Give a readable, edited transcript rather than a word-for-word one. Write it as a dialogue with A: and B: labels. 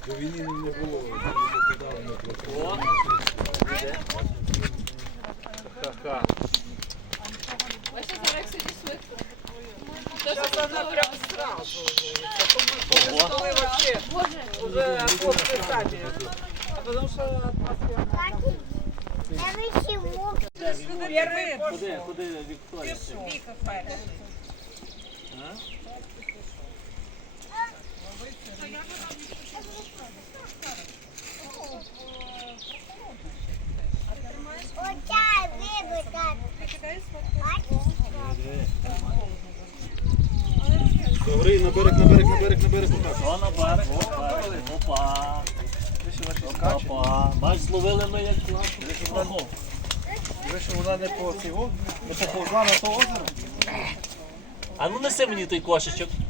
A: До війни не було, не покидали, не працювали.
B: Ха-ха.
C: Бачите, зараз сьогодні швидко.
D: Зараз вона прям сразу. Тому що коли вообще вже хлопці самі. А тому що атмосфера. Перший
B: Куди Вікторія?
D: Віка перший.
A: Добрий, на берег, на берег, на берег, на берег.
B: О, на берег, опа. Опа. Бач, зловили ми як класно.
A: Ви що вона не по цього? Не поповзла на то озеро?
B: А ну неси мені той кошечок.